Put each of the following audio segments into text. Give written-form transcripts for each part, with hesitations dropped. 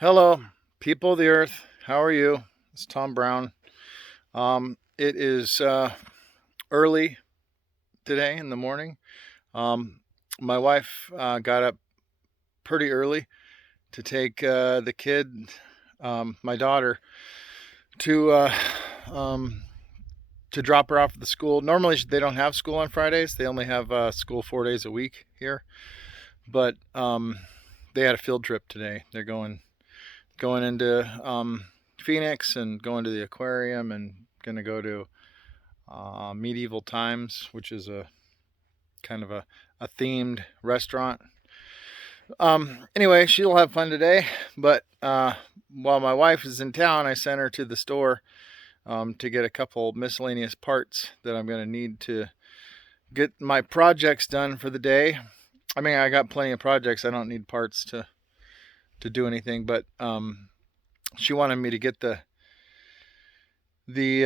Hello, people of the earth. How are you? It's Tom Brown. It is early today in the morning. Um, my wife got up pretty early to take the kid, my daughter, to um, to drop her off at the school. Normally, they don't have school on Fridays. They only have school 4 days a week here. But they had a field trip today. They're going into Phoenix and going to the aquarium and going to go to Medieval Times, which is a kind of a themed restaurant. Anyway, she'll have fun today. But while my wife is in town, I sent her to the store to get a couple miscellaneous parts that I'm going to need to get my projects done for the day. I mean, I got plenty of projects. I don't need parts to do anything, but she wanted me to get the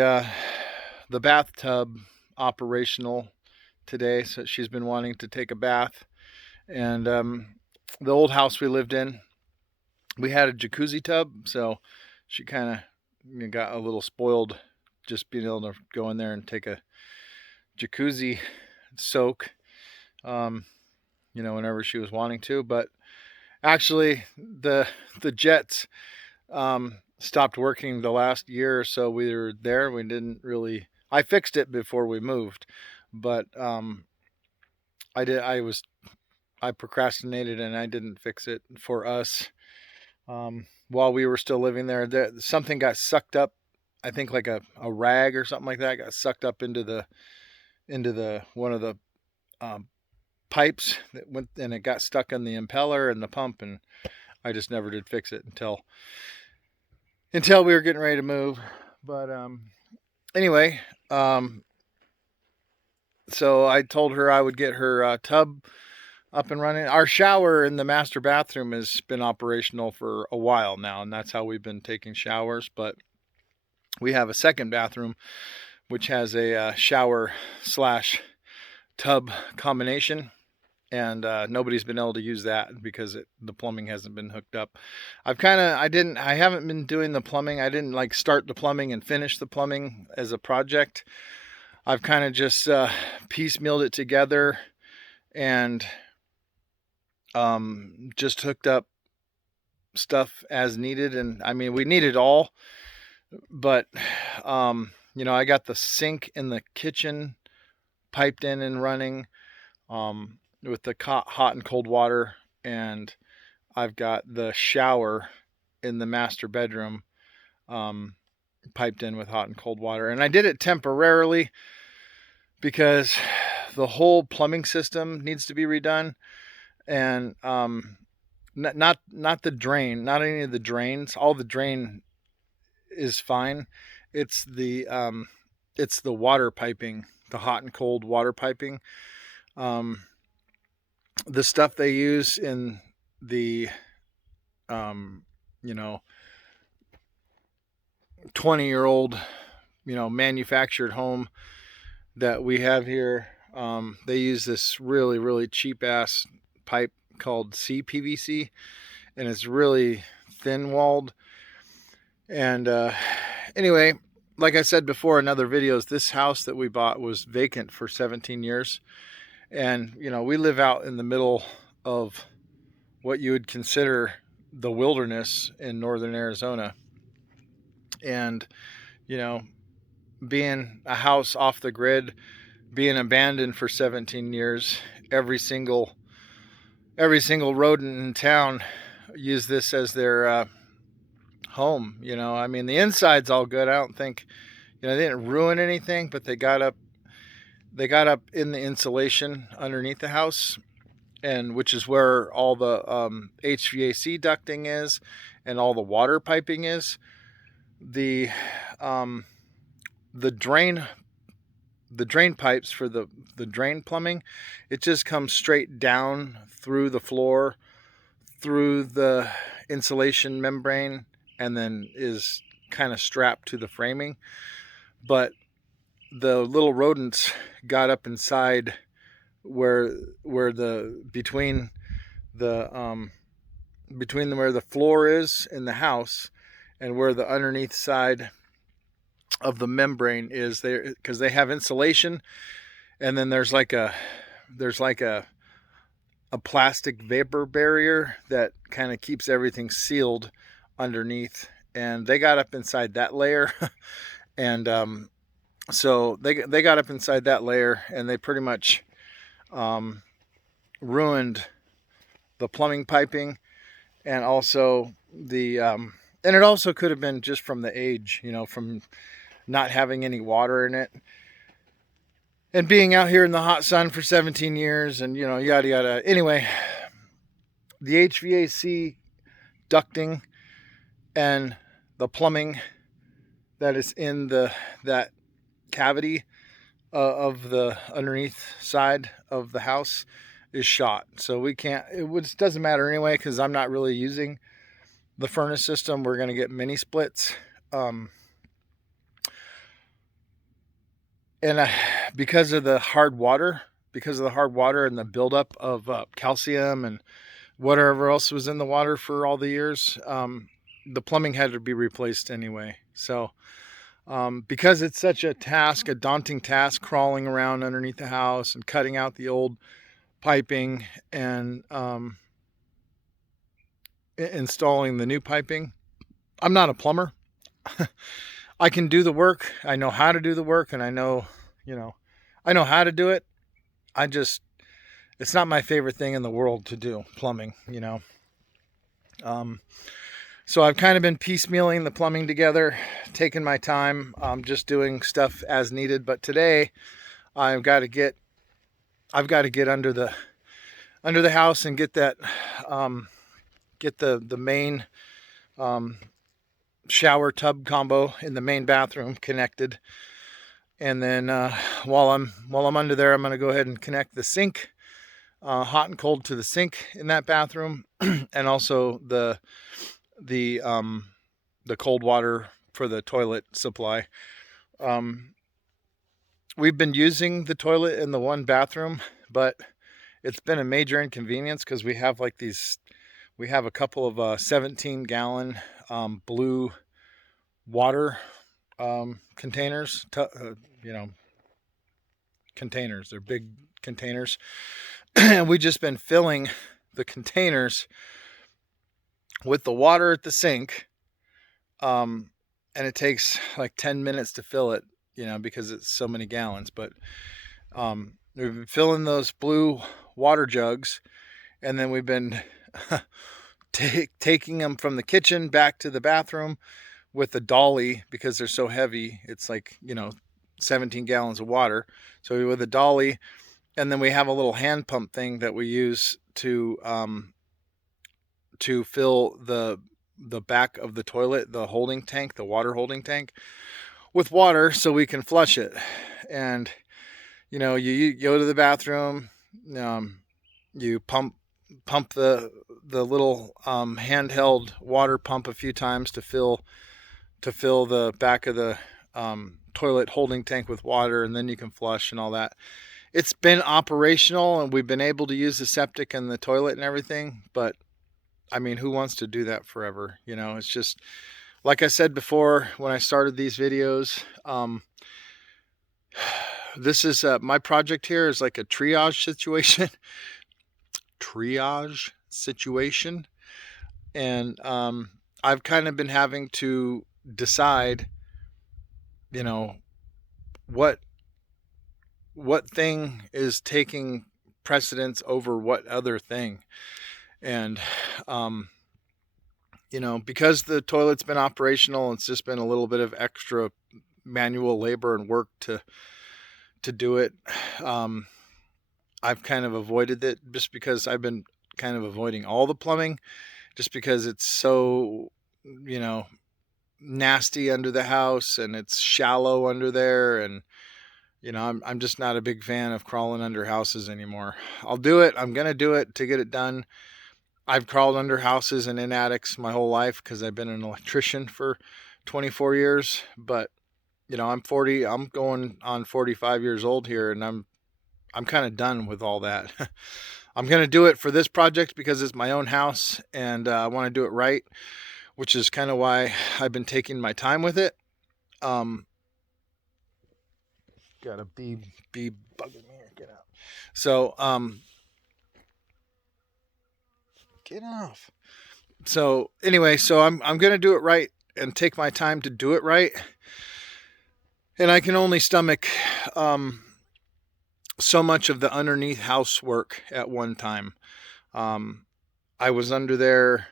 uh, the bathtub operational today. So she's been wanting to take a bath, and the old house we lived in, we had a jacuzzi tub, so she kind of got a little spoiled just being able to go in there and take a jacuzzi soak, um, whenever she was wanting to. But actually, the jets stopped working the last year or so we were there. We didn't really. I fixed it before we moved, but I did. I procrastinated and I didn't fix it for us while we were still living there. Something got sucked up. I think like a rag or something like that got sucked up into the one of the um, pipes that went and it got stuck in the impeller and the pump, and I just never did fix it until we were getting ready to move. But anyway, so I told her I would get her tub up and running. Our shower in the master bathroom has been operational for a while now, and that's how we've been taking showers. But we have a second bathroom which has a shower slash tub combination, and nobody's been able to use that because the plumbing hasn't been hooked up. I haven't been doing the plumbing. I didn't like start the plumbing and finish the plumbing as a project. I've kind of just piecemealed it together and just hooked up stuff as needed. And I mean, we need it all, but I got the sink in the kitchen piped in and running with the hot and cold water, and I've got the shower in the master bedroom piped in with hot and cold water. And I did it temporarily because the whole plumbing system needs to be redone, and not the drain, not any of the drains. All the drain is fine. It's the water piping, the hot and cold water piping. Um, the stuff they use in the um, you know 20-year-old manufactured home that we have here. They use this really really cheap ass pipe called CPVC, and it's really thin walled. And anyway, like I said before in other videos, this house that we bought was vacant for 17 years. And, we live out in the middle of what you would consider the wilderness in northern Arizona. And, you know, being a house off the grid, being abandoned for 17 years, every single rodent in town use this as their home. I mean, the inside's all good. I don't think, they didn't ruin anything, but they got up in the insulation underneath the house, and which is where all the HVAC ducting is and all the water piping is. The um, the drain the drain pipes for the drain plumbing, it just comes straight down through the floor, through the insulation membrane, and then is kind of strapped to the framing. But the little rodents got up inside where the between the between where the floor is in the house and where the underneath side of the membrane is there, because they have insulation, and then there's like a plastic vapor barrier that kind of keeps everything sealed underneath, and they got up inside that layer. And so they got up inside that layer, and they pretty much ruined the plumbing piping, and also and it also could have been just from the age, from not having any water in it, and being out here in the hot sun for 17 years, and yada yada. Anyway, the HVAC ducting and the plumbing that is in that cavity of the underneath side of the house is shot. So we can't, it doesn't matter anyway, because I'm not really using the furnace system. We're going to get mini splits. And because of the hard water and the buildup of calcium and whatever else was in the water for all the years, the plumbing had to be replaced anyway. So because it's such a daunting task, crawling around underneath the house and cutting out the old piping and installing the new piping. I'm not a plumber. I can do the work. I know how to do the work, and I know how to do it. It's not my favorite thing in the world to do, plumbing, So I've kind of been piecemealing the plumbing together, taking my time, just doing stuff as needed. But today I've got to get under the house and get that, get the main shower tub combo in the main bathroom connected. And then while I'm under there, I'm going to go ahead and connect the sink, hot and cold, to the sink in that bathroom, and also the cold water for the toilet supply. We've been using the toilet in the one bathroom, but it's been a major inconvenience because we have a couple of 17-gallon blue water containers, containers. They're big containers. And we've just been filling the containers with the water at the sink. And it takes like 10 minutes to fill it, because it's so many gallons. But we've been filling those blue water jugs, and then we've been taking them from the kitchen back to the bathroom with the dolly, because they're so heavy. It's like 17 gallons of water. So with a dolly, and then we have a little hand pump thing that we use to fill the back of the toilet, the holding tank, the water holding tank, with water so we can flush it. And you go to the bathroom, you pump the little handheld water pump a few times to fill the back of the toilet holding tank with water, and then you can flush and all that. It's been operational, and we've been able to use the septic and the toilet and everything, but I mean, who wants to do that forever? It's just, like I said before when I started these videos, this is my project here is like a triage situation. And I've kind of been having to decide, what thing is taking precedence over what other thing. And because the toilet's been operational, it's just been a little bit of extra manual labor and work to do it. I've kind of avoided it, just because I've been kind of avoiding all the plumbing, just because it's so nasty under the house, and it's shallow under there, and I'm just not a big fan of crawling under houses anymore. I'll do it. I'm gonna do it to get it done. I've crawled under houses and in attics my whole life because I've been an electrician for 24 years. But I'm going on 45 years old here, and I'm kind of done with all that. I'm going to do it for this project because it's my own house, and I want to do it right, which is kind of why I've been taking my time with it. Got a bee bugging me here. Get out. So, get off. So anyway, so I'm going to do it right and take my time to do it right. And I can only stomach so much of the underneath housework at one time. I was under there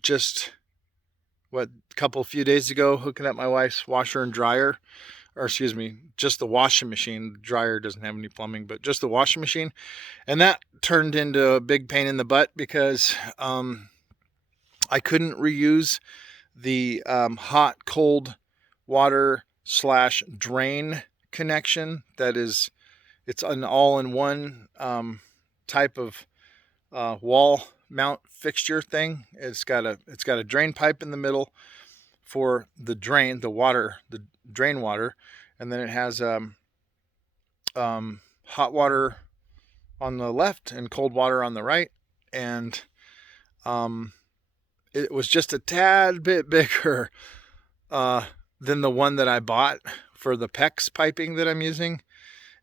just a few days ago, hooking up my wife's washer and dryer, or excuse me, just the washing machine. The dryer doesn't have any plumbing, but just the washing machine. And that turned into a big pain in the butt because I couldn't reuse the hot cold water / drain connection. It's an all-in-one type of wall mount fixture thing. It's got a drain pipe in the middle for the drain water, and then it has hot water on the left and cold water on the right. And it was just a tad bit bigger than the one that I bought for the PEX piping that I'm using.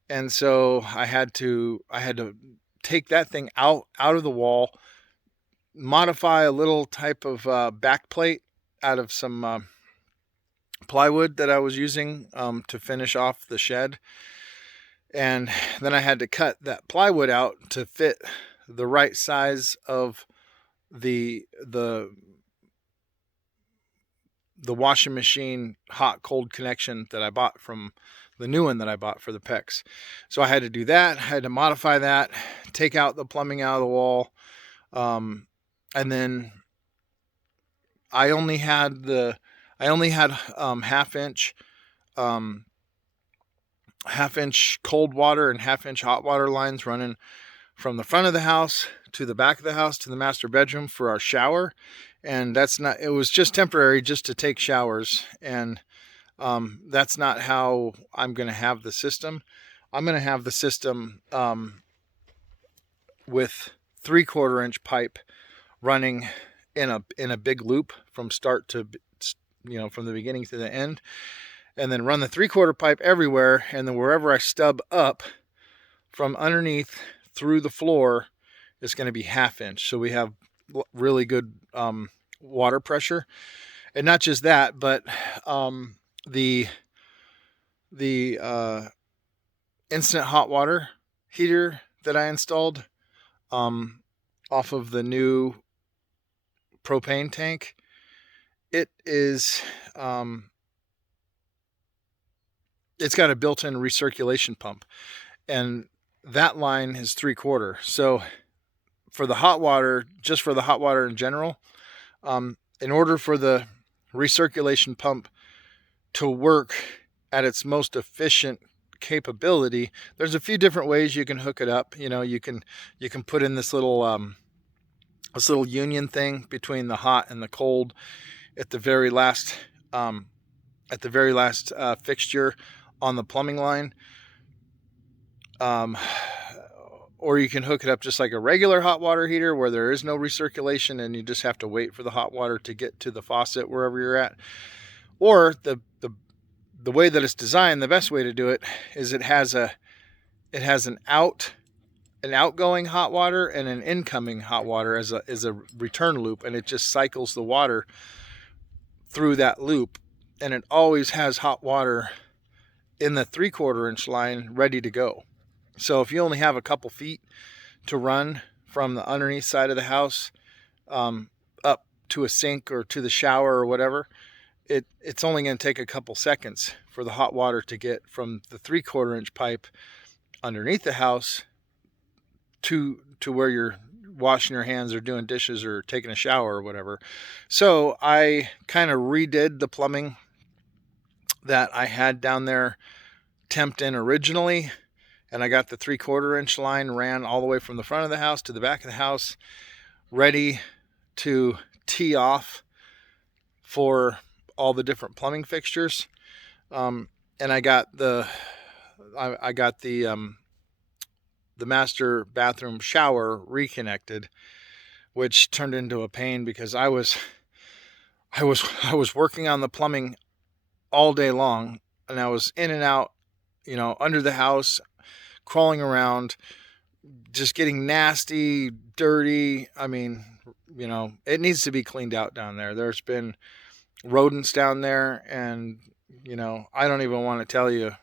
And so I had to take that thing out of the wall, modify a little type of back plate out of some plywood that I was using to finish off the shed. And then I had to cut that plywood out to fit the right size of the washing machine hot cold connection that I bought from the new one that I bought for the PEX. So I had to do that. I had to modify that, take out the plumbing out of the wall. And then I only had half inch cold water and half inch hot water lines running from the front of the house to the back of the house to the master bedroom for our shower. And it was just temporary, just to take showers. And that's not how I'm going to have the system. I'm going to have the system with 3/4 inch pipe running in a big loop from start to, from the beginning to the end, and then run the 3/4 pipe everywhere. And then wherever I stub up from underneath through the floor is going to be half inch. So we have really good water pressure. And not just that, but the instant hot water heater that I installed off of the new propane tank, it is it's got a built-in recirculation pump, and that line is 3/4. So for the hot water, just for the hot water in general, in order for the recirculation pump to work at its most efficient capability, there's a few different ways you can hook it up. You can put in this little union thing between the hot and the cold at the very last fixture on the plumbing line. Or you can hook it up just like a regular hot water heater where there is no recirculation and you just have to wait for the hot water to get to the faucet wherever you're at. Or the way that it's designed, the best way to do it is it has an outgoing hot water and an incoming hot water as a return loop, and it just cycles the water through that loop, and it always has hot water in the 3/4 inch line ready to go. So if you only have a couple feet to run from the underneath side of the house up to a sink or to the shower or whatever, it's only going to take a couple seconds for the hot water to get from the 3/4 inch pipe underneath the house to where you're washing your hands or doing dishes or taking a shower or whatever. So I kind of redid the plumbing that I had down there temped in originally, and I got the 3/4 inch line ran all the way from the front of the house to the back of the house, ready to tee off for all the different plumbing fixtures. and I got the the master bathroom shower reconnected, which turned into a pain because I was working on the plumbing all day long, and I was in and out, under the house, crawling around, just getting nasty, dirty. I mean, it needs to be cleaned out down there. There's been rodents down there, and I don't even want to tell you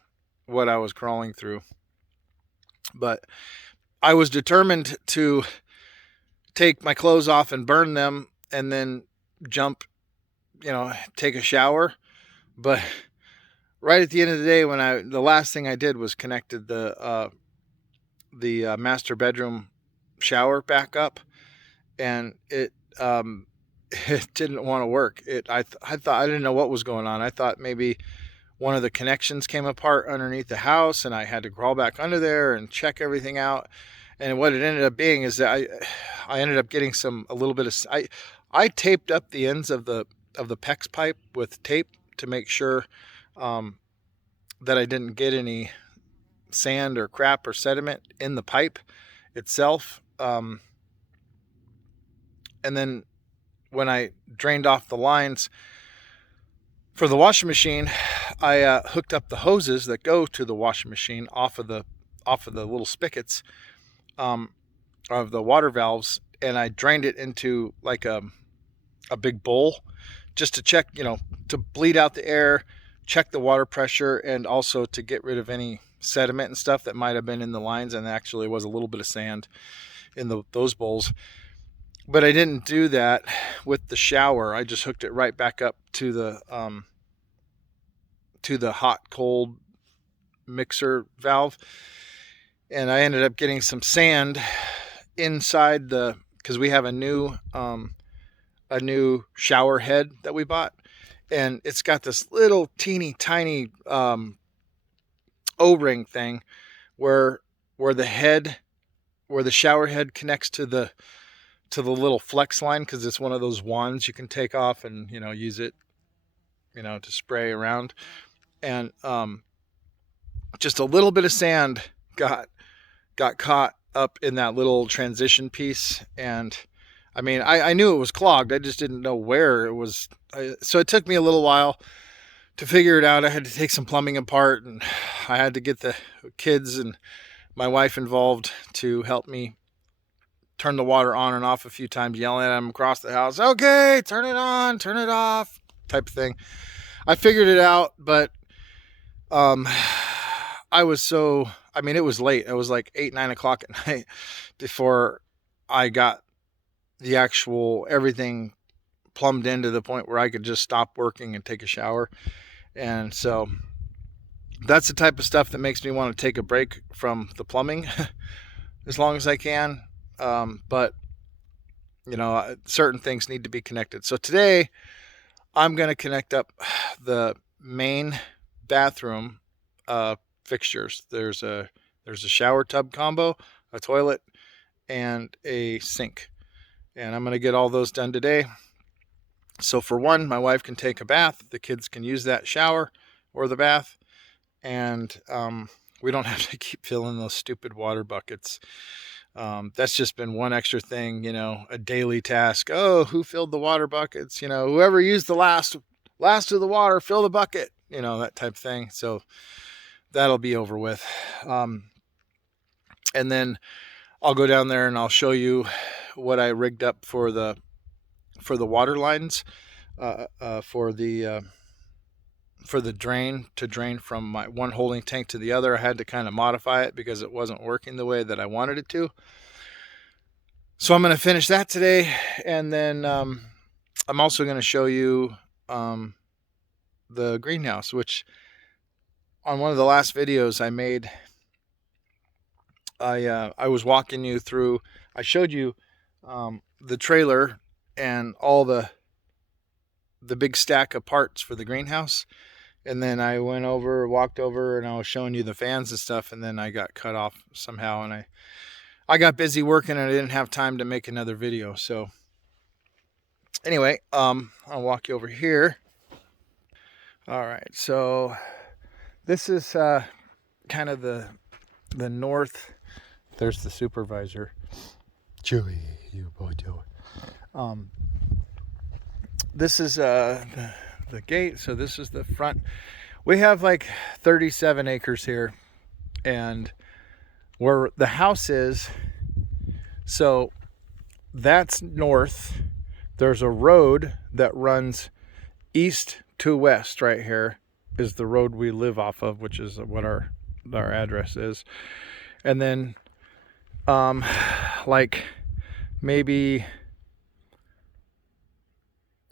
what I was crawling through. But I was determined to take my clothes off and burn them and then jump, take a shower. But right at the end of the day, the last thing I did was connected the master bedroom shower back up, and it it didn't want to work. I thought, I didn't know what was going on. I thought maybe one of the connections came apart underneath the house, and I had to crawl back under there and check everything out. And what it ended up being is that I ended up getting a little bit of I taped up the ends of the PEX pipe with tape to make sure that I didn't get any sand or crap or sediment in the pipe itself. And then when I drained off the lines for the washing machine, I hooked up the hoses that go to the washing machine off of the little spigots of the water valves, and I drained it into like a big bowl just to check, to bleed out the air, check the water pressure, and also to get rid of any sediment and stuff that might have been in the lines. And actually was a little bit of sand in those bowls. But I didn't do that with the shower. I just hooked it right back up to the hot cold mixer valve, and I ended up getting some sand inside because we have a new shower head that we bought, and it's got this little teeny tiny O-ring thing where the shower head connects to the little flex line, because it's one of those wands you can take off and use it to spray around. And just a little bit of sand got caught up in that little transition piece, and I mean, I knew it was clogged. I just didn't know where it was. So it took me a little while to figure it out. I had to take some plumbing apart, and I had to get the kids and my wife involved to help me turn the water on and off a few times, yelling at them across the house, okay, turn it on, turn it off, type of thing. I figured it out, but it was late. It was like 8-9 o'clock at night before I got the actual everything plumbed in to the point where I could just stop working and take a shower. And so that's the type of stuff that makes me want to take a break from the plumbing as long as I can. But certain things need to be connected. So today I'm going to connect up the main bathroom fixtures. There's a shower tub combo, a toilet, and a sink. And I'm going to get all those done today. So for one, my wife can take a bath. The kids can use that shower or the bath. And we don't have to keep filling those stupid water buckets. That's just been one extra thing, a daily task. Oh, who filled the water buckets? Whoever used the last of the water, fill the bucket, that type of thing. So that'll be over with. And then I'll go down there and I'll show you what I rigged up for the water lines, for the drain, to drain from my one holding tank to the other. I had to kind of modify it because it wasn't working the way that I wanted it to. So I'm going to finish that today. And then I'm also going to show you the greenhouse, which on one of the last videos I made, I was walking you through, I showed you the trailer and all the big stack of parts for the greenhouse. And then I walked over, and I was showing you the fans and stuff, and then I got cut off somehow, and I got busy working, and I didn't have time to make another video. So anyway, I'll walk you over here. All right, so This is kind of the north. There's the supervisor. Joey, you boy Joey. This is the gate, so this is the front. We have like 37 acres here, and where the house is, so that's north. There's a road that runs east to west. Right here is the road we live off of, which is what our address is. And then like maybe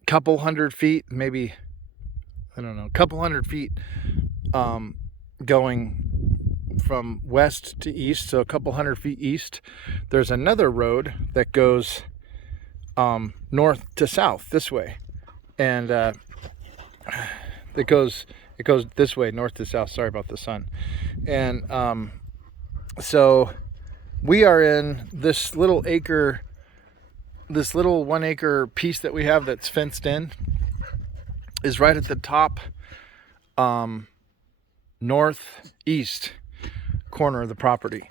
a couple hundred feet, maybe, I don't know, a couple hundred feet going from west to east, so a couple hundred feet east, there's another road that goes north to south this way, and it goes this way, north to south. Sorry about the sun. And so we are in this little 1 acre piece that we have that's fenced in, is right at the top northeast corner of the property.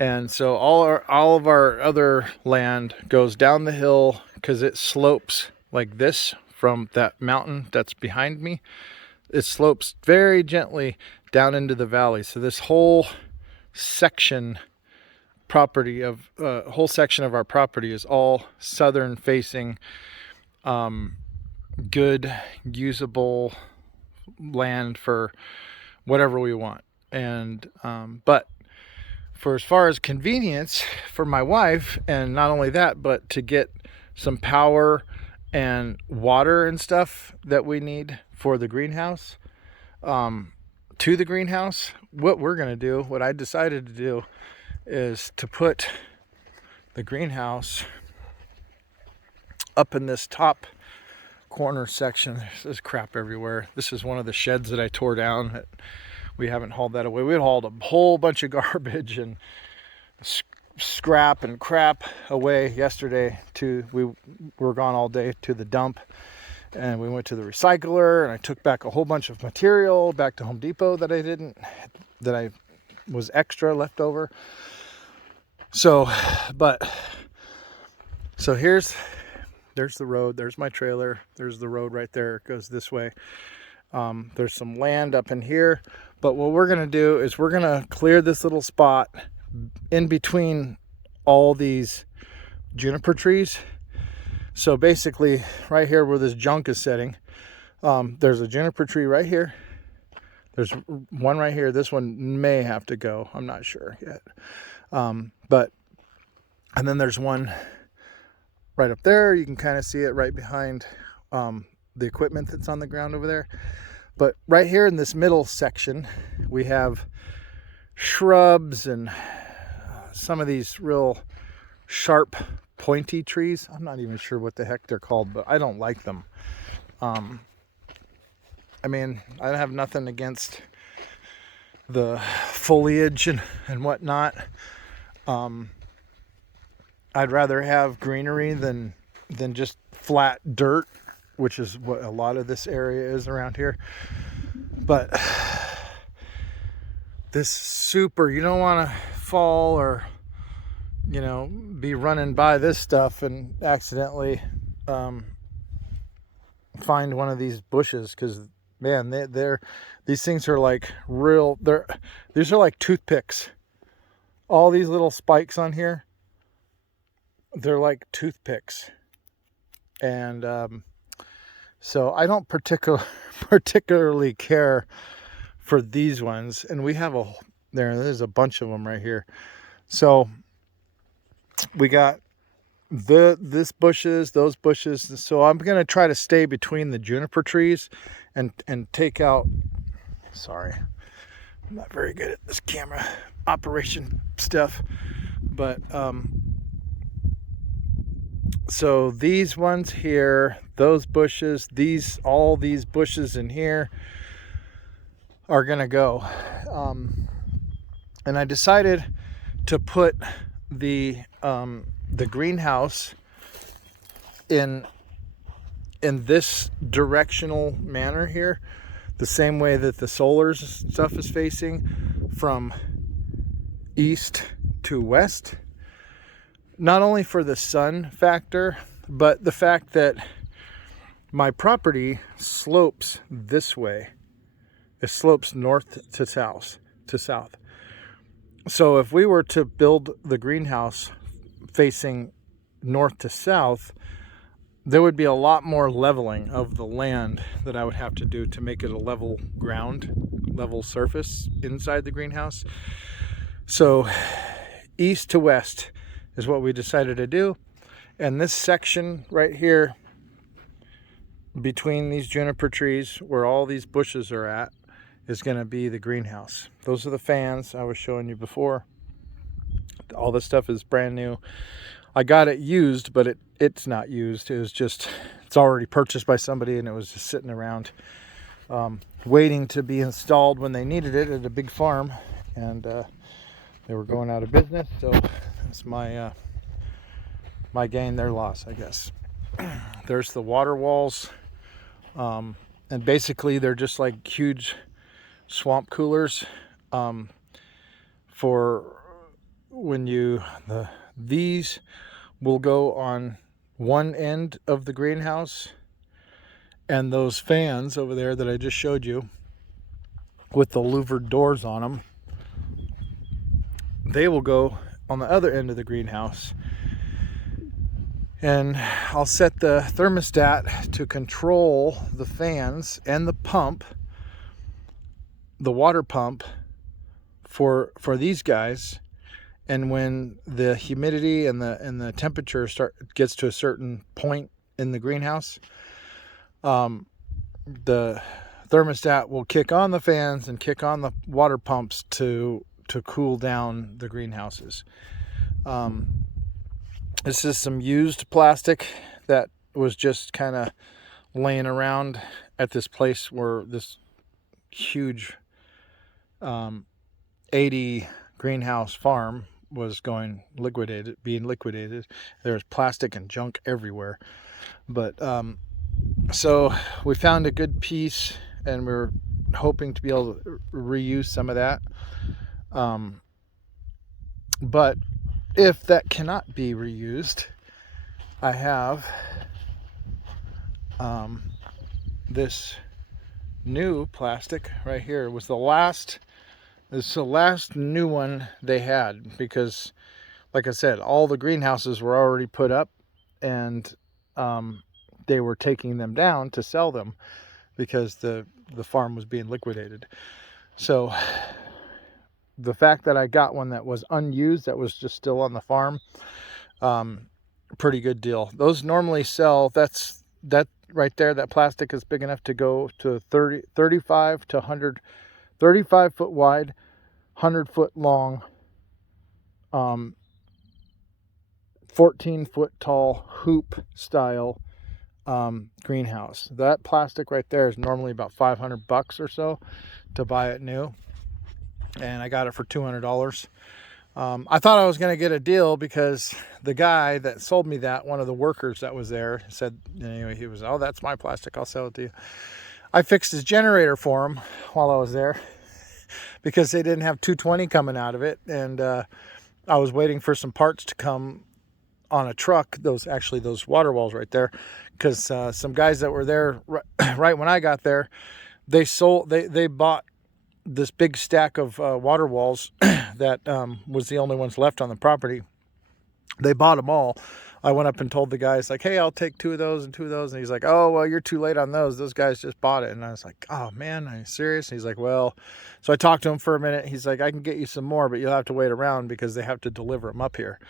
And so all of our other land goes down the hill, because it slopes like this from that mountain that's behind me. It slopes very gently down into the valley. So this whole section of our property is all southern facing, good usable land for whatever we want. And but for as far as convenience for my wife, and not only that, but to get some power and water and stuff that we need for the greenhouse, to the greenhouse, what I decided to do is to put the greenhouse up in this top corner section. There's crap everywhere. This is one of the sheds that I tore down. We haven't hauled that away. We hauled a whole bunch of garbage and scrap and crap away yesterday. We were gone all day to the dump, and we went to the recycler, and I took back a whole bunch of material back to Home Depot that I was extra left over. So there's the road, there's my trailer, there's the road right there, it goes this way. There's some land up in here, but what we're gonna do is we're gonna clear this little spot in between all these juniper trees. So basically right here where this junk is sitting, there's a juniper tree right here. There's one right here. This one may have to go, I'm not sure yet. And then there's one right up there. You can kind of see it right behind the equipment that's on the ground over there. But right here in this middle section, we have shrubs and some of these real sharp, pointy trees. I'm not even sure what the heck they're called, but I don't like them. I mean, I have nothing against the foliage and whatnot. I'd rather have greenery than just flat dirt, which is what a lot of this area is around here. But this you don't want to fall or, be running by this stuff and accidentally find one of these bushes, because man, these things are like these are like toothpicks. All these little spikes on here, they're like toothpicks. And so I don't particularly care for these ones. And we have there's a bunch of them right here. So we got those bushes. So I'm going to try to stay between the juniper trees and take out, sorry, I'm not very good at this camera operation stuff, but so these ones here, those bushes, all these bushes in here are gonna go. And I decided to put the greenhouse in this directional manner here. the same way that the solar stuff is facing, from east to west. Not only for the sun factor, but the fact that my property slopes this way. It slopes north to south. So if we were to build the greenhouse facing north to south, there would be a lot more leveling of the land that I would have to do to make it a level ground, level surface inside the greenhouse. So east to west is what we decided to do. And this section right here between these juniper trees where all these bushes are at is going to be the greenhouse. Those are the fans I was showing you before. All this stuff is brand new. I got it used, but it's not used. It's already purchased by somebody, and it was just sitting around waiting to be installed when they needed it at a big farm, and they were going out of business. So it's my gain, their loss, I guess. There's the water walls, and basically they're just like huge swamp coolers for when these will go on one end of the greenhouse, and those fans over there that I just showed you with the louvered doors on them, they will go on the other end of the greenhouse. And I'll set the thermostat to control the fans and the pump, the water pump for these guys. And when the humidity and the temperature gets to a certain point in the greenhouse, the thermostat will kick on the fans and kick on the water pumps to cool down the greenhouses. This is some used plastic that was just kind of laying around at this place where this huge 80 greenhouse farm was being liquidated. There's plastic and junk everywhere. But so we found a good piece, and we're hoping to be able to reuse some of that. But if that cannot be reused, I have this new plastic right here. It was the last new one they had, because like I said, all the greenhouses were already put up, and they were taking them down to sell them because the farm was being liquidated. So the fact that I got one that was unused, that was just still on the farm, pretty good deal. Those normally sell, that right there, that plastic is big enough to go to 35 to 100, 35 foot wide, 100 foot long, 14 foot tall hoop style greenhouse. That plastic right there is normally about $500 or so to buy it new, and I got it for $200. I thought I was going to get a deal because the guy that sold me that, one of the workers that was there, said, anyway, he was, oh, that's my plastic, I'll sell it to you. I fixed his generator for him while I was there because they didn't have 220 coming out of it, and I was waiting for some parts to come on a truck, those water walls right there, because some guys that were there right when I got there, they bought this big stack of water walls that was the only ones left on the property. They bought them all. I went up and told the guys, like, hey, I'll take 2 of those and 2 of those. And he's like, oh, well, you're too late on those. Those guys just bought it. And I was like, oh, man, are you serious? And he's like, well, so I talked to him for a minute. He's like, I can get you some more, but you'll have to wait around because they have to deliver them up here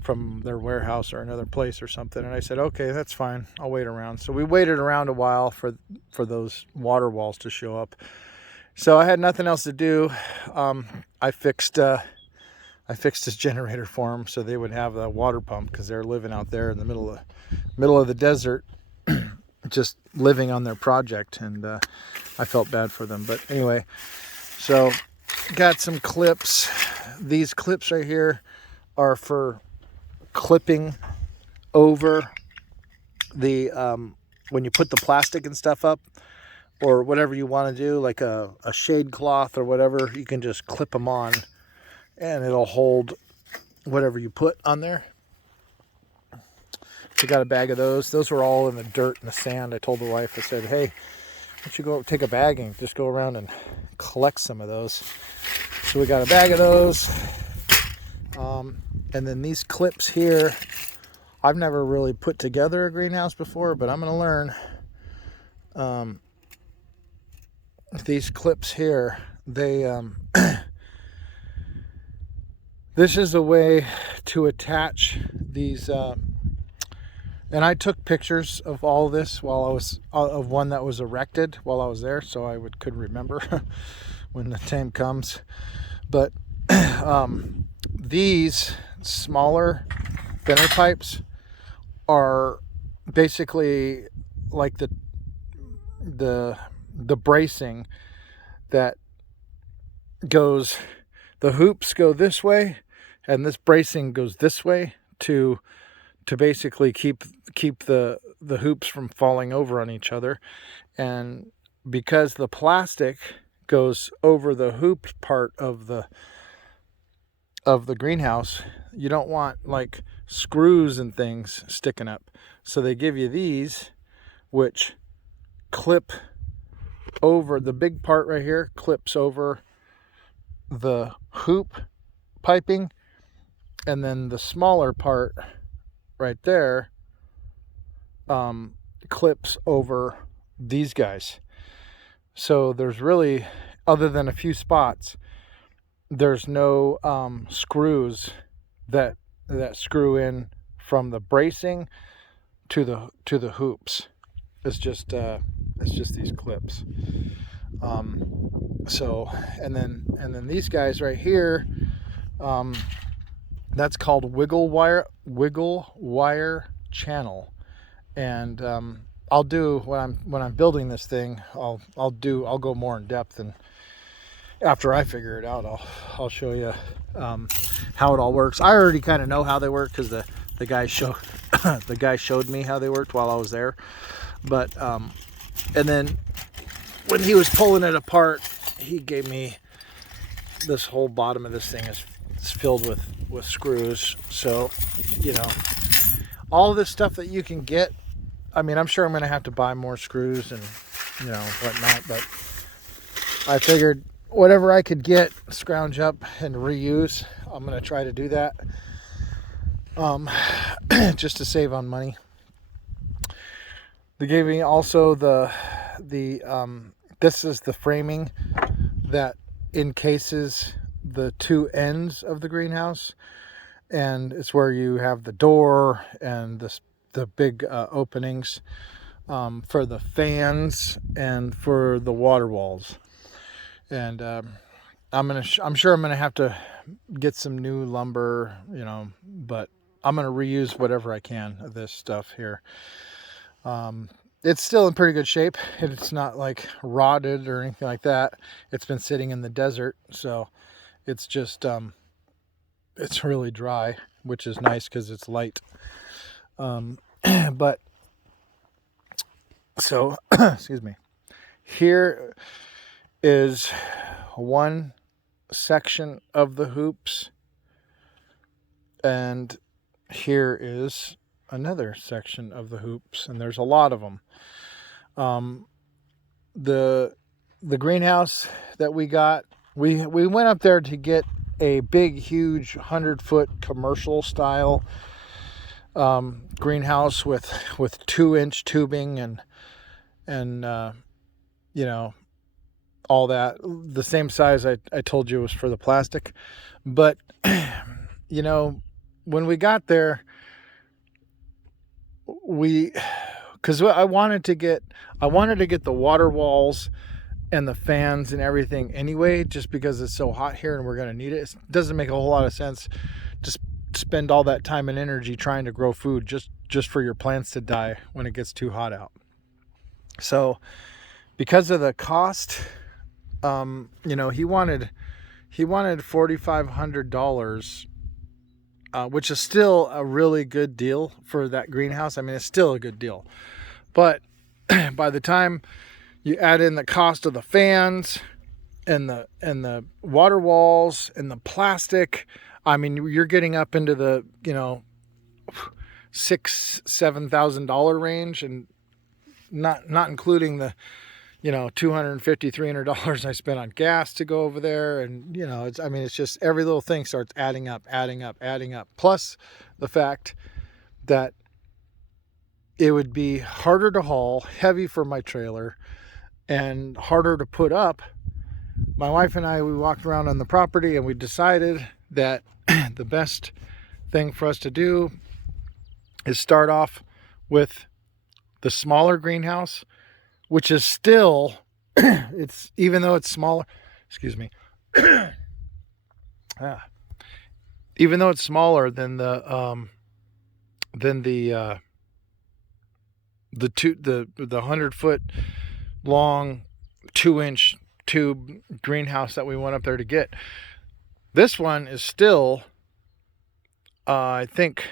from their warehouse or another place or something. And I said, okay, that's fine. I'll wait around. So we waited around a while for those water walls to show up. So I had nothing else to do. I fixed his generator for him so they would have a water pump, because they're living out there in the middle of the desert, just living on their project, and I felt bad for them. But anyway, so got some clips. These clips right here are for clipping over the when you put the plastic and stuff up, or whatever you want to do, like a shade cloth or whatever, you can just clip them on and it'll hold whatever you put on there. So got a bag of those. Those were all in the dirt and the sand. I told the wife, I said, hey, why don't you go take a bag and just go around and collect some of those. So we got a bag of those. And then these clips here, I've never really put together a greenhouse before, but I'm going to learn. These clips here, they this is a way to attach these, and I took pictures of all this while I was of one that was erected while I was there, so I could remember when the time comes. But these smaller thinner pipes are basically like the bracing that goes, the hoops go this way and this bracing goes this way to basically keep the hoops from falling over on each other. And because the plastic goes over the hoop part of the greenhouse, you don't want like screws and things sticking up. So they give you these, which clip over, the big part right here clips over the hoop piping, and then the smaller part right there clips over these guys. So there's really, other than a few spots, there's no screws that screw in from the bracing to the hoops. It's just these clips. So and then these guys right here, that's called wiggle wire channel. And I'll do when I'm building this thing, I'll go more in depth, and after I figure it out, I'll show you how it all works. I already kind of know how they work because the guy showed me how they worked while I was there. But and then when he was pulling it apart, he gave me this whole bottom of this thing is filled with screws. So, you know, all this stuff that you can get. I mean, I'm sure I'm going to have to buy more screws and, you know, whatnot, but I figured whatever I could get, scrounge up and reuse, I'm going to try to do that, just to save on money. They gave me also the this is the framing that encases the two ends of the greenhouse, and it's where you have the door and the big openings for the fans and for the water walls. And I'm sure I'm gonna have to get some new lumber, you know, but I'm gonna reuse whatever I can of this stuff here. It's still in pretty good shape. It's not like rotted or anything like that. It's been sitting in the desert, so it's just it's really dry, which is nice because it's light. But so excuse me, here is one section of the hoops, and here is another section of the hoops, and there's a lot of them. The greenhouse that we got, we went up there to get a big, huge 100-foot commercial style greenhouse with 2-inch tubing and you know, all that, the same size I told you was for the plastic. But you know, when we got there, because I wanted to get the water walls and the fans and everything anyway, just because it's so hot here and we're going to need it. It doesn't make a whole lot of sense to spend all that time and energy trying to grow food just for your plants to die when it gets too hot out. So because of the cost, you know, he wanted $4,500, which is still a really good deal for that greenhouse. I mean, it's still a good deal, but by the time You add in the cost of the fans and the water walls and the plastic. I mean, you're getting up into the, $6,000-7,000 range, and not including the, $250-300 I spent on gas to go over there. And it's just every little thing starts adding up. Plus the fact that it would be harder to haul, heavy for my trailer, and harder to put up. My wife and I, we walked around on the property and we decided that the best thing for us to do is start off with the smaller greenhouse, which is still, even though it's smaller, excuse me, even though it's smaller than the 100-foot long 2-inch tube greenhouse that we went up there to get. This one is still, I think,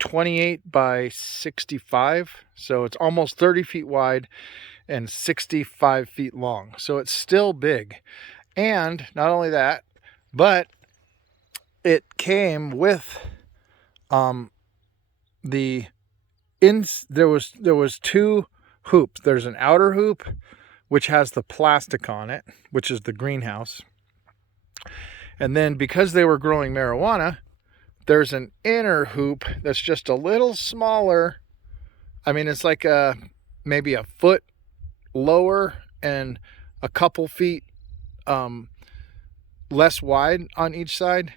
28 by 65. So it's almost 30 feet wide and 65 feet long. So it's still big. And not only that, but it came with there was two hoops. There's an outer hoop, which has the plastic on it, which is the greenhouse. And then because they were growing marijuana, there's an inner hoop that's just a little smaller. I mean, it's like maybe a foot lower and a couple feet less wide on each side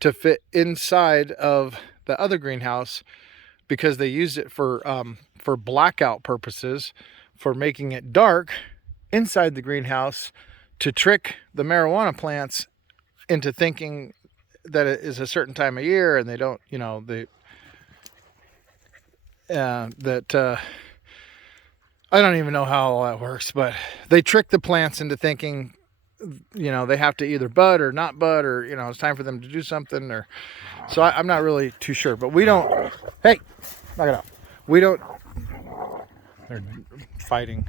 to fit inside of the other greenhouse, because they used it for blackout purposes, for making it dark inside the greenhouse to trick the marijuana plants into thinking that it is a certain time of year, and they don't, I don't even know how all that works, but they trick the plants into thinking, they have to either bud or not bud, or, it's time for them to do something, or, so I'm not really too sure, but we don't, hey, knock it off. We don't, they're fighting.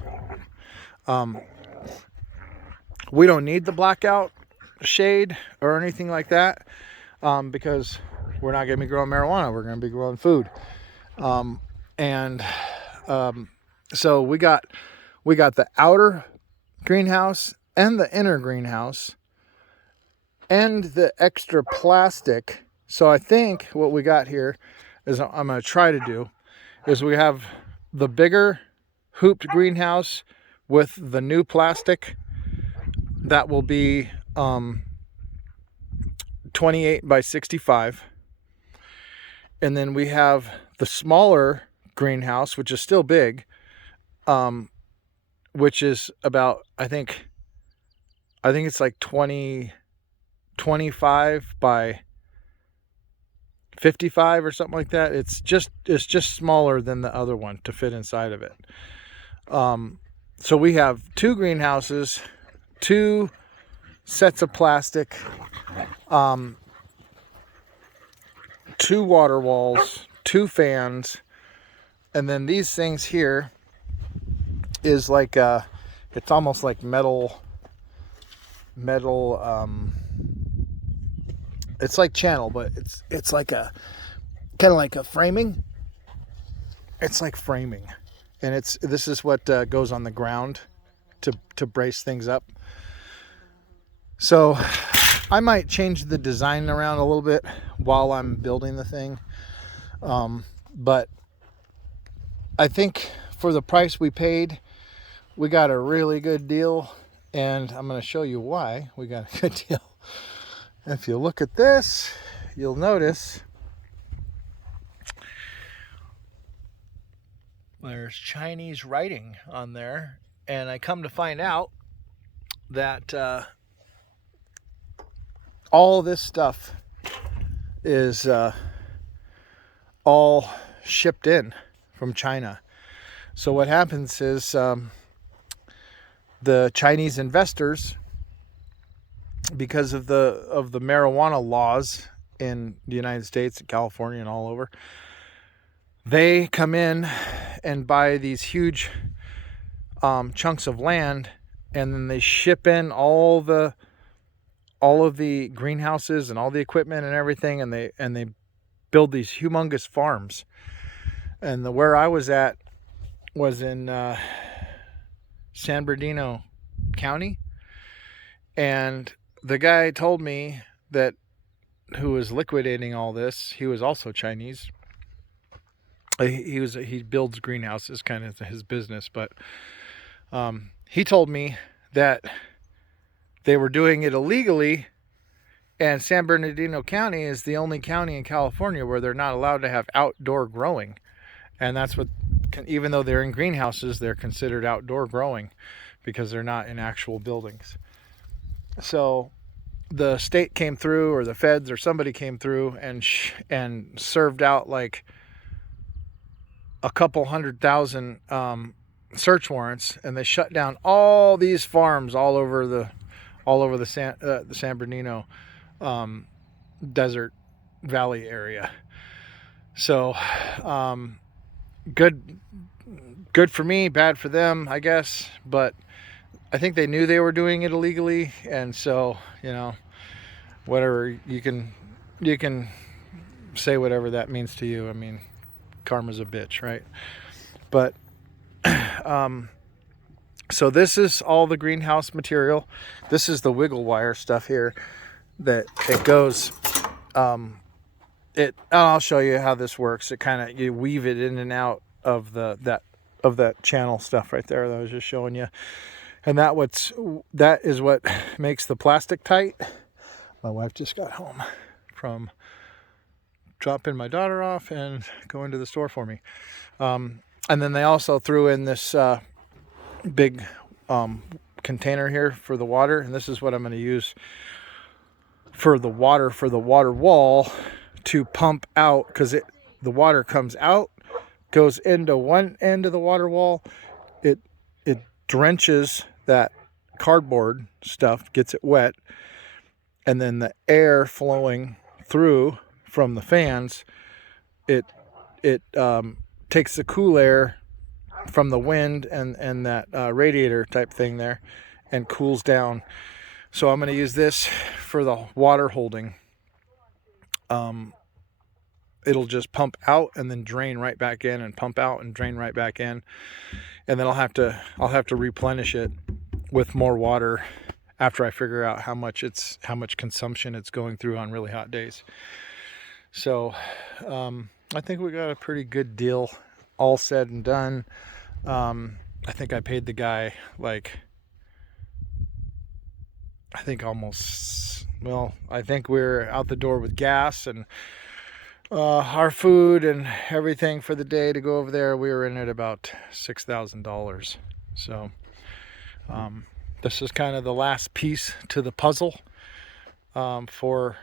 We don't need the blackout shade or anything like that, because we're not going to be growing marijuana. We're going to be growing food. So we got the outer greenhouse and the inner greenhouse and the extra plastic. So I think what we got here is, I'm going to try to do, is we have the bigger hooped greenhouse with the new plastic that will be 28 by 65. And then we have the smaller greenhouse, which is still big, which is about, I think it's like 25 by 55 or something like that. It's just smaller than the other one to fit inside of it. So we have two greenhouses, two sets of plastic, two water walls, two fans, and then these things here is like it's almost like metal, it's like channel, but it's like a kind of like a framing. It's like framing, and this is what goes on the ground to brace things up. So I might change the design around a little bit while I'm building the thing, but I think for the price we paid, we got a really good deal, and I'm going to show you why we got a good deal. If you look at this, you'll notice there's Chinese writing on there, and I come to find out that all this stuff is all shipped in from China. So what happens is the Chinese investors, because of the marijuana laws in the United States and California and all over, they come in and buy these huge chunks of land, and then they ship in all of the greenhouses and all the equipment and everything, and they build these humongous farms. And where I was at was in San Bernardino County, and the guy told me that who was liquidating all this, he was also Chinese. He builds greenhouses, kind of his business, but he told me that they were doing it illegally, and San Bernardino County is the only county in California where they're not allowed to have outdoor growing. And that's what, even though they're in greenhouses, they're considered outdoor growing because they're not in actual buildings. So the state came through, or the feds or somebody came through and served out like a couple 100,000 search warrants, and they shut down all these farms all over the San Bernardino desert valley area. So good for me, bad for them, I guess. But I think they knew they were doing it illegally, and so, you know, whatever, you can say whatever that means to you. I mean, karma's a bitch, right? But so this is all the greenhouse material. This is the wiggle wire stuff here that it goes. I'll show you how this works. It kind of, you weave it in and out of that channel stuff right there that I was just showing you, and that is what makes the plastic tight. My wife just got home from dropping my daughter off and going to the store for me. And then they also threw in this big container here for the water, and this is what I'm going to use for the water wall to pump out, because the water comes out, goes into one end of the water wall, it drenches that cardboard stuff, gets it wet, and then the air flowing through from the fans, it takes the cool air from the wind and that radiator type thing there and cools down. So I'm going to use this for the water holding. It'll just pump out and then drain right back in, and pump out and drain right back in, and then I'll have to replenish it with more water after I figure out how much consumption it's going through on really hot days. So I think we got a pretty good deal, all said and done. I think I paid the guy I think we're out the door with gas and our food and everything for the day to go over there. We were in at about $6,000. So this is kind of the last piece to the puzzle for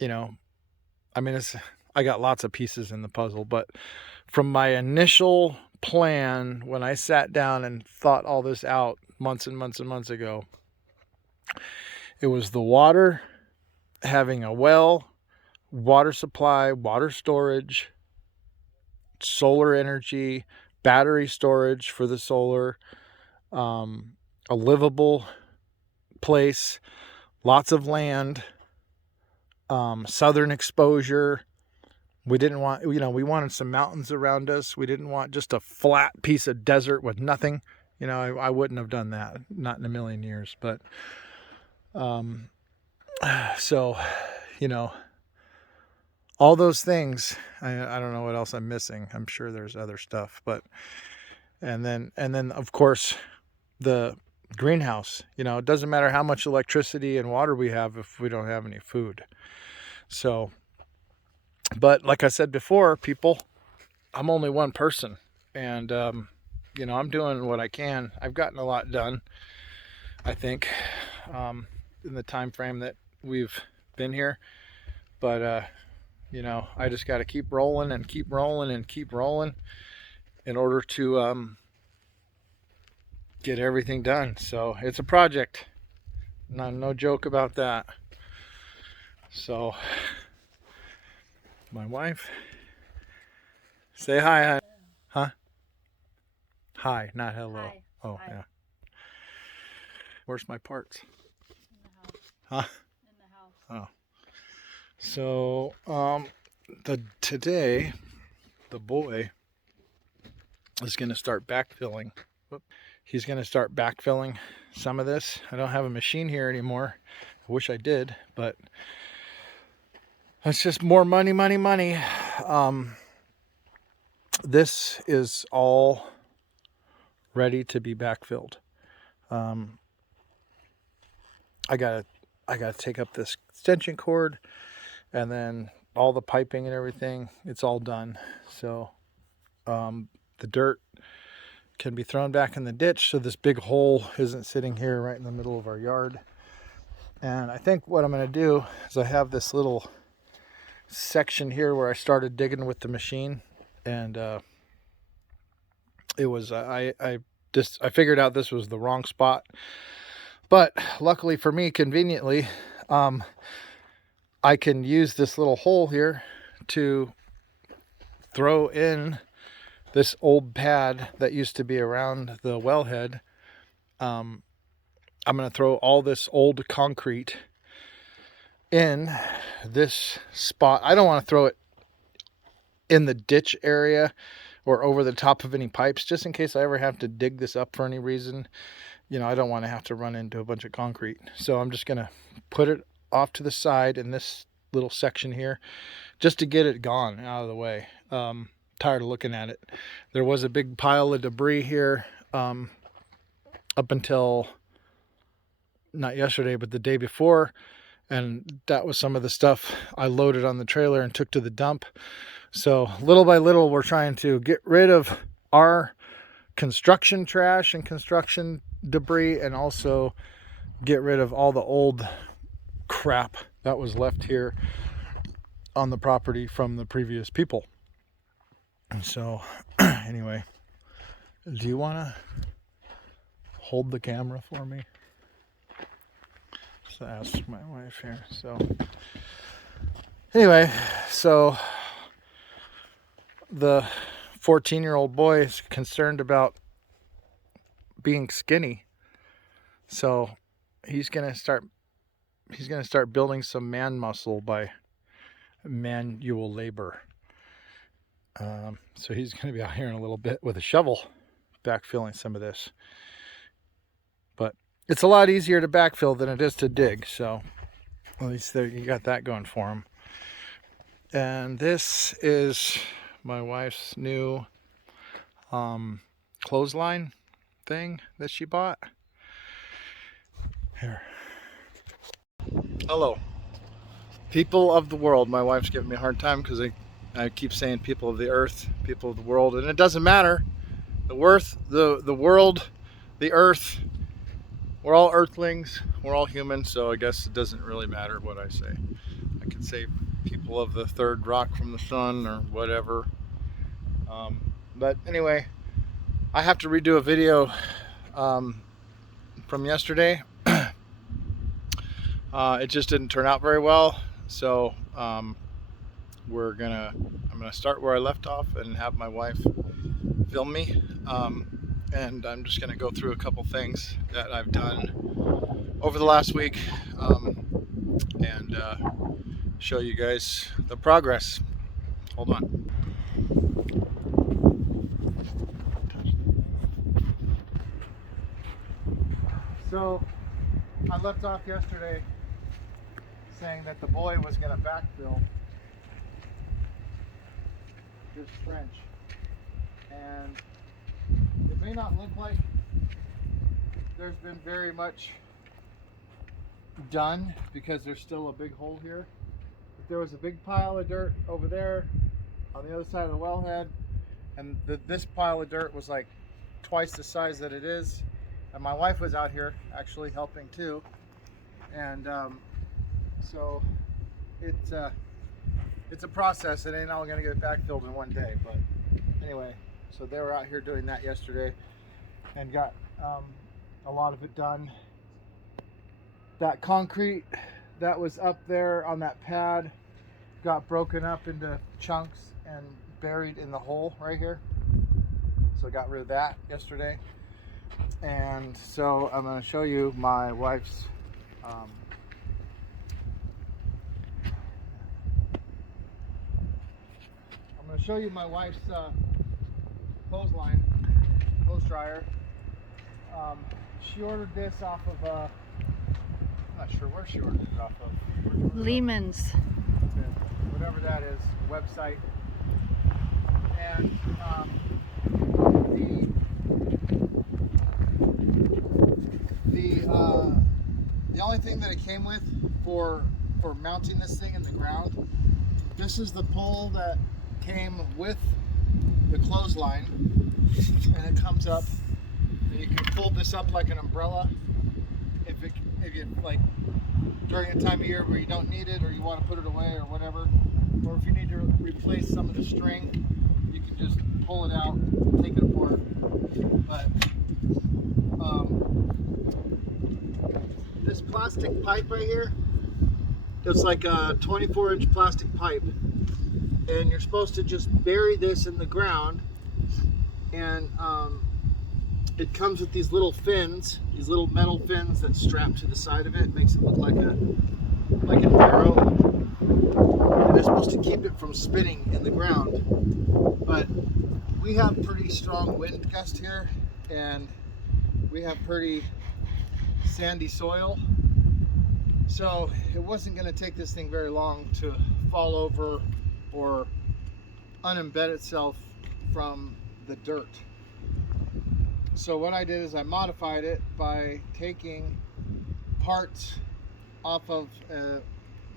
you know, I mean, I got lots of pieces in the puzzle, but from my initial plan, when I sat down and thought all this out months and months and months ago, it was the water, having a well, water supply, water storage, solar energy, battery storage for the solar, a livable place, lots of land, southern exposure. We didn't want, we wanted some mountains around us. We didn't want just a flat piece of desert with nothing. I wouldn't have done that, not in a million years. But so, all those things, I don't know what else I'm missing. I'm sure there's other stuff, but and then of course the greenhouse. It doesn't matter how much electricity and water we have if we don't have any food. So, but like I said before, people, I'm only one person, and I'm doing what I can. I've gotten a lot done, I think, in the time frame that we've been here. But I just got to keep rolling and keep rolling and keep rolling in order to get everything done. So it's a project. No joke about that. So, my wife, say hi, huh? Hi, not hello. Hi. Oh, Hi. yeah. Where's my parts? In the house. Huh? In the house. Oh. So, today, the boy is going to start backfilling. He's going to start backfilling some of this. I don't have a machine here anymore. I wish I did, but it's just more money, money, money. This is all ready to be backfilled. I gotta take up this extension cord, and then all the piping and everything. It's all done. So the dirt can be thrown back in the ditch, so this big hole isn't sitting here right in the middle of our yard. And I think what I'm going to do is I have this little section here where I started digging with the machine, and it was I figured out this was the wrong spot, but luckily for me, conveniently, I can use this little hole here to throw in this old pad that used to be around the wellhead. I'm going to throw all this old concrete in this spot. I don't want to throw it in the ditch area or over the top of any pipes, just in case I ever have to dig this up for any reason. You know, I don't want to have to run into a bunch of concrete. So I'm just going to put it off to the side in this little section here just to get it gone out of the way. Tired of looking at it. There was a big pile of debris here up until not yesterday, but the day before. And that was some of the stuff I loaded on the trailer and took to the dump. So little by little, we're trying to get rid of our construction trash and construction debris, and also get rid of all the old crap that was left here on the property from the previous people. And so anyway, do you want to hold the camera for me? Just ask my wife here. So anyway, so the 14-year-old boy is concerned about being skinny, so he's gonna start building some man muscle by manual labor. So he's going to be out here in a little bit with a shovel backfilling some of this, but it's a lot easier to backfill than it is to dig, so at least there you got that going for him. And this is my wife's new clothesline thing that she bought. Here. Hello, people of the world. My wife's giving me a hard time because I keep saying people of the earth, people of the world, and it doesn't matter. The world, the earth, we're all earthlings, we're all human, so I guess it doesn't really matter what I say. I could say people of the third rock from the sun or whatever. But anyway, I have to redo a video from yesterday. It just didn't turn out very well, so I'm gonna start where I left off and have my wife film me, and I'm just gonna go through a couple things that I've done over the last week, and show you guys the progress. Hold on. So I left off yesterday saying that the boy was going to backfill this trench, and it may not look like there's been very much done because there's still a big hole here. But there was a big pile of dirt over there on the other side of the wellhead, and this pile of dirt was like twice the size that it is. And my wife was out here actually helping too, and so it's a process. It ain't all gonna get backfilled in one day, but anyway, so they were out here doing that yesterday and got a lot of it done. That concrete that was up there on that pad got broken up into chunks and buried in the hole right here. So I got rid of that yesterday. And so I'm going to show you my wife's I'm going to show you my wife's clothesline, clothes dryer. She ordered this off of I'm not sure where she ordered it off of. Lehman's. Whatever that is, website. And the only thing that it came with for mounting this thing in the ground, this is the pole that came with the clothesline, and it comes up, and you can fold this up like an umbrella if you like during a time of year where you don't need it or you want to put it away or whatever, or if you need to replace some of the string, you can just pull it out, take it apart. But this plastic pipe right here, it's like a 24-inch plastic pipe, and you're supposed to just bury this in the ground, and it comes with these little fins, these little metal fins that strap to the side of it. It makes it look like an arrow, and it's supposed to keep it from spinning in the ground. But we have pretty strong wind gust here, and we have pretty sandy soil, so it wasn't going to take this thing very long to fall over or unembed itself from the dirt. So what I did is I modified it by taking parts off of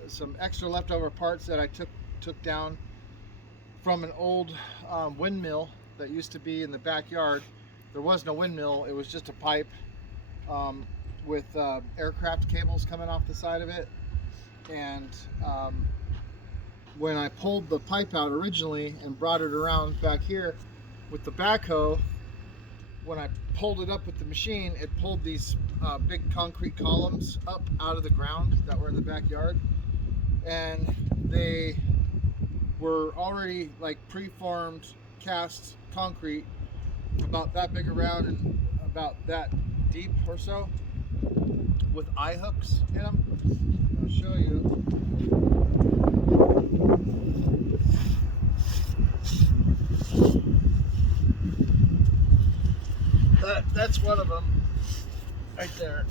some extra leftover parts that I took down from an old windmill that used to be in the backyard. There was no windmill, it was just a pipe with aircraft cables coming off the side of it. And when I pulled the pipe out originally and brought it around back here with the backhoe, when I pulled it up with the machine, it pulled these big concrete columns up out of the ground that were in the backyard, and they were already like preformed cast concrete about that big around and about that deep or so, with eye hooks in them. I'll show you. That's one of them right there.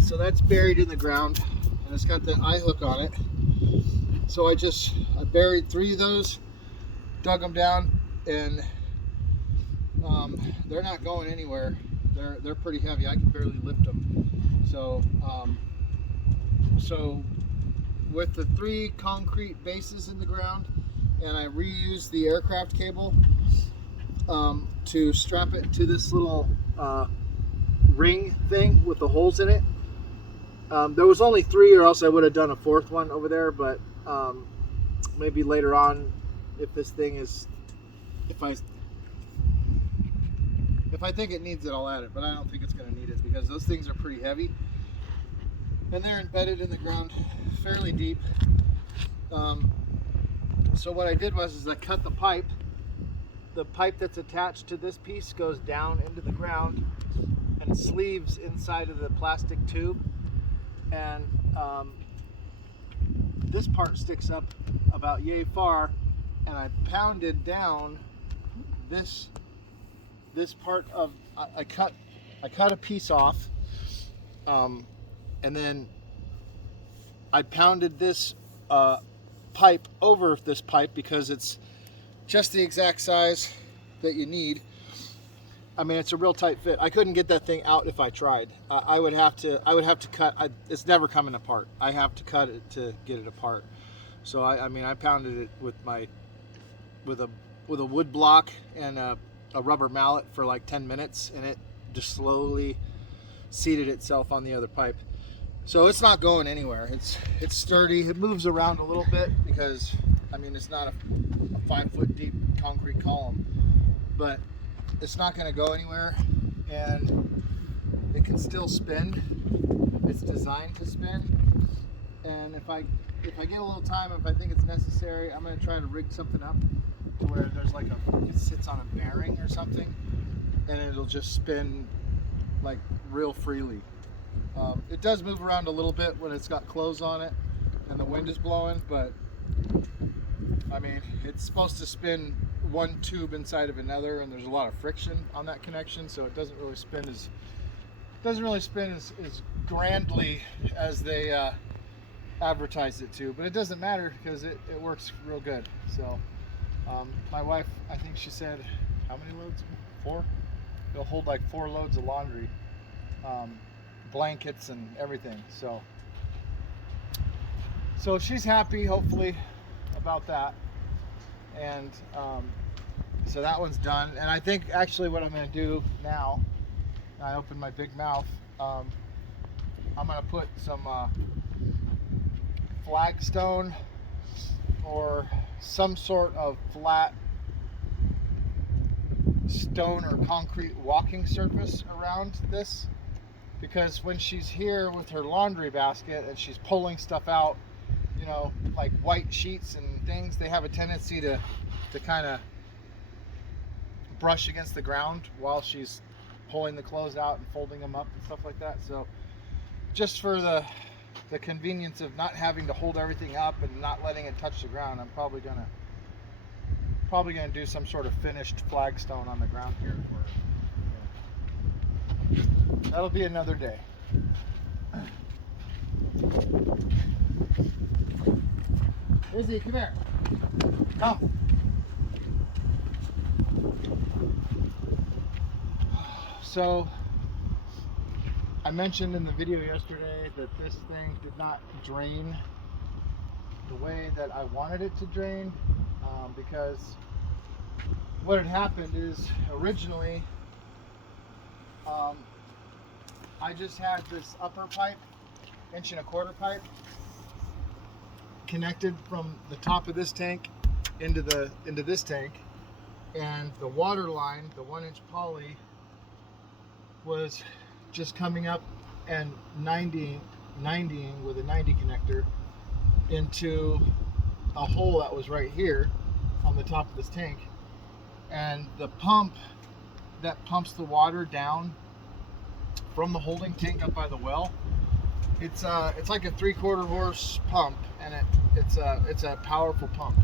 So that's buried in the ground, and it's got the eye hook on it. So I buried 3 of those, dug them down, and they're not going anywhere. They're pretty heavy. I can barely lift them. So so with the 3 concrete bases in the ground, and I reused the aircraft cable to strap it to this little ring thing with the holes in it. There was only 3, or else I would have done a 4th one over there, but maybe later on, if this thing is, if I think it needs it, I'll add it, but I don't think it's going to need it because those things are pretty heavy and they're embedded in the ground fairly deep. So what I did was I cut the pipe. The pipe that's attached to this piece goes down into the ground and sleeves inside of the plastic tube, and this part sticks up about yay far, and I pounded down this part of, I cut a piece off, and then I pounded this pipe over this pipe because it's just the exact size that you need. I mean, it's a real tight fit. I couldn't get that thing out if I tried. I would have to cut. It's never coming apart. I have to cut it to get it apart. So I mean, I pounded it with a wood block and a rubber mallet for like 10 minutes, and it just slowly seated itself on the other pipe. So it's not going anywhere. It's sturdy. It moves around a little bit because, I mean, it's not a 5-foot deep concrete column, but it's not going to go anywhere, and it can still spin. It's designed to spin, and if I get a little time, if I think it's necessary, January, I'm going to try to rig something up to where there's like it sits on a bearing or something, and it'll just spin like real freely. It does move around a little bit when it's got clothes on it and the wind is blowing, but I mean, it's supposed to spin one tube inside of another, and there's a lot of friction on that connection, so it doesn't really spin as grandly as they advertised it to. But it doesn't matter because it works real good. So my wife, I think she said, how many loads? 4? It'll hold like 4 loads of laundry, blankets and everything. So she's happy, hopefully, about that. And so that one's done. And I think actually what I'm going to do now, I open my big mouth, I'm going to put some flagstone or some sort of flat stone or concrete walking surface around this, because when she's here with her laundry basket and she's pulling stuff out, you know, like white sheets and things, they have a tendency to kind of brush against the ground while she's pulling the clothes out and folding them up and stuff like that. So just for the convenience of not having to hold everything up and not letting it touch the ground, I'm probably gonna do some sort of finished flagstone on the ground here for her. That'll be another day. Izzy, come here. Come. So I mentioned in the video yesterday that this thing did not drain the way that I wanted it to drain, because what had happened is originally I just had this upper pipe, 1.25 inch pipe, connected from the top of this tank into this tank, and the water line, the 1-inch poly, was just coming up and 90ing with a 90 connector into a hole that was right here on the top of this tank. And the pump that pumps the water down from the holding tank up by the well, it's like a 3/4 horse pump, and it's a powerful pump.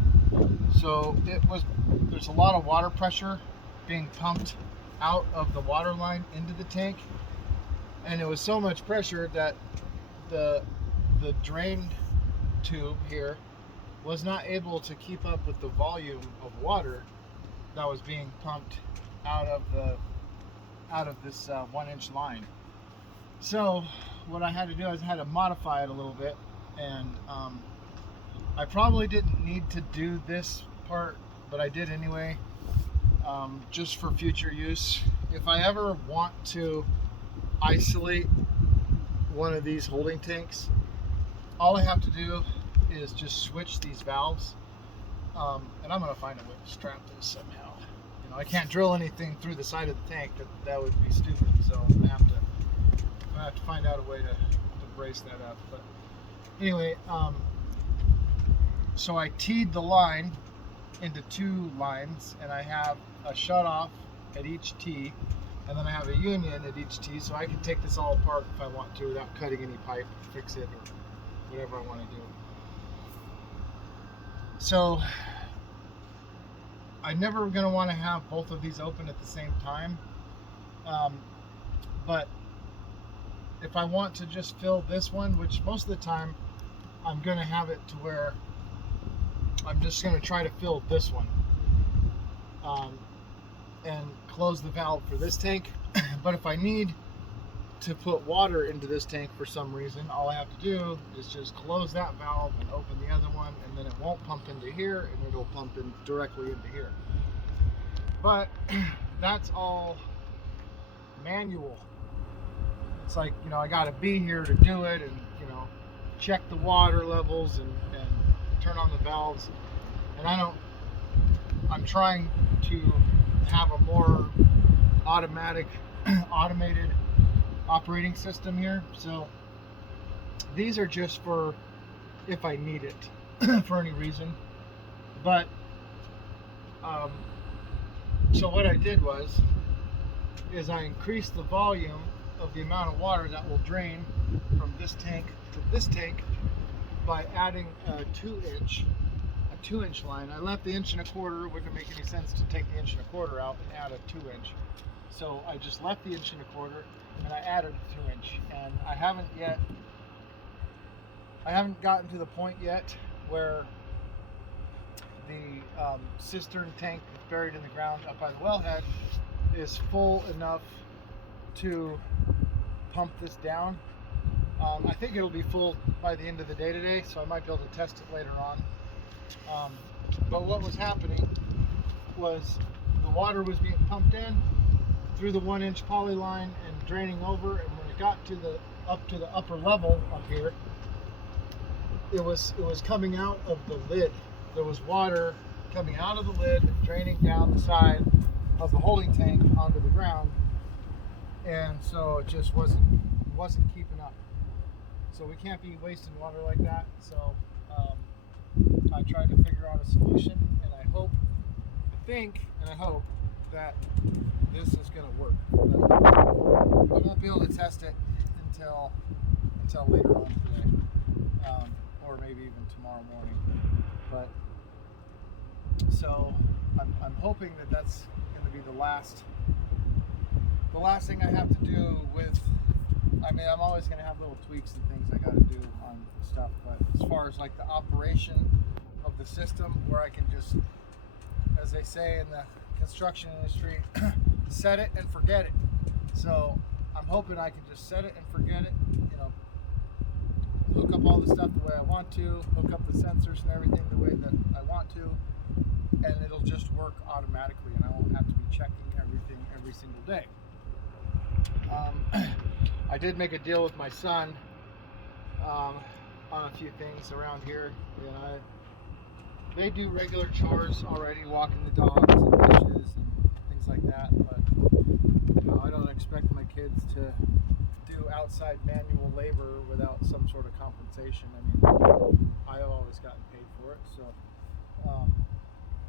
So there's a lot of water pressure being pumped out of the water line into the tank, and it was so much pressure that the drain tube here was not able to keep up with the volume of water that was being pumped out of this 1-inch line. So what I had to do is I had to modify it a little bit, and I probably didn't need to do this part, but I did anyway, just for future use. If I ever want to isolate one of these holding tanks, all I have to do is just switch these valves, and I'm going to find a way to strap this somehow. You know, I can't drill anything through the side of the tank, that would be stupid, so I have to find out a way to brace that up. But anyway, so I teed the line into 2 lines, and I have a shut off at each tee, and then I have a union at each tee, so I can take this all apart if I want to without cutting any pipe, fix it, or whatever I want to do. So I'm never going to want to have both of these open at the same time, but if I want to just fill this one, which most of the time I'm going to have it to where I'm just going to try to fill this one, and close the valve for this tank. But if I need to put water into this tank for some reason, all I have to do is just close that valve and open the other one, and then it won't pump into here, and it'll pump in directly into here. But that's all manual. It's like, you know, I gotta be here to do it, and, you know, check the water levels and turn on the valves. And I'm trying to have a more automated operating system here. So these are just for if I need it for any reason. But so what I did is I increased the volume of the amount of water that will drain from this tank to this tank by adding a 2-inch line. I left the 1.25 inch. It wouldn't make any sense to take the 1.25 inch out and add a 2-inch. So I just left the 1.25 inch and I added a 2-inch. And I haven't gotten to the point yet where the cistern tank that's buried in the ground up by the wellhead is full enough to pump this down. I think it'll be full by the end of the day today, so I might be able to test it later on. But what was happening was the water was being pumped in through the 1-inch poly line and draining over, and when it got to up to the upper level up here, it was coming out of the lid. There was water coming out of the lid and draining down the side of the holding tank onto the ground, and so it just wasn't keeping up. So we can't be wasting water like that. So I tried to figure out a solution, and I hope that this is going to work. But I won't be able to test it until later on today, or maybe even tomorrow morning. But so I'm hoping that that's going to be the last thing I have to do with. I mean, I'm always going to have little tweaks and things I got to do on stuff, but as far as like the operation of the system, where I can just, as they say in the construction industry, set it and forget it. So I'm hoping I can just set it and forget it, hook up all the stuff the way I want to, hook up the sensors and everything the way that I want to, and it'll just work automatically, and I won't have to be checking everything every single day. I did make a deal with my son on a few things around here. They do regular chores already, walking the dogs and dishes and things like that, but I don't expect my kids to do outside manual labor without some sort of compensation. I mean, I've always gotten paid for it, so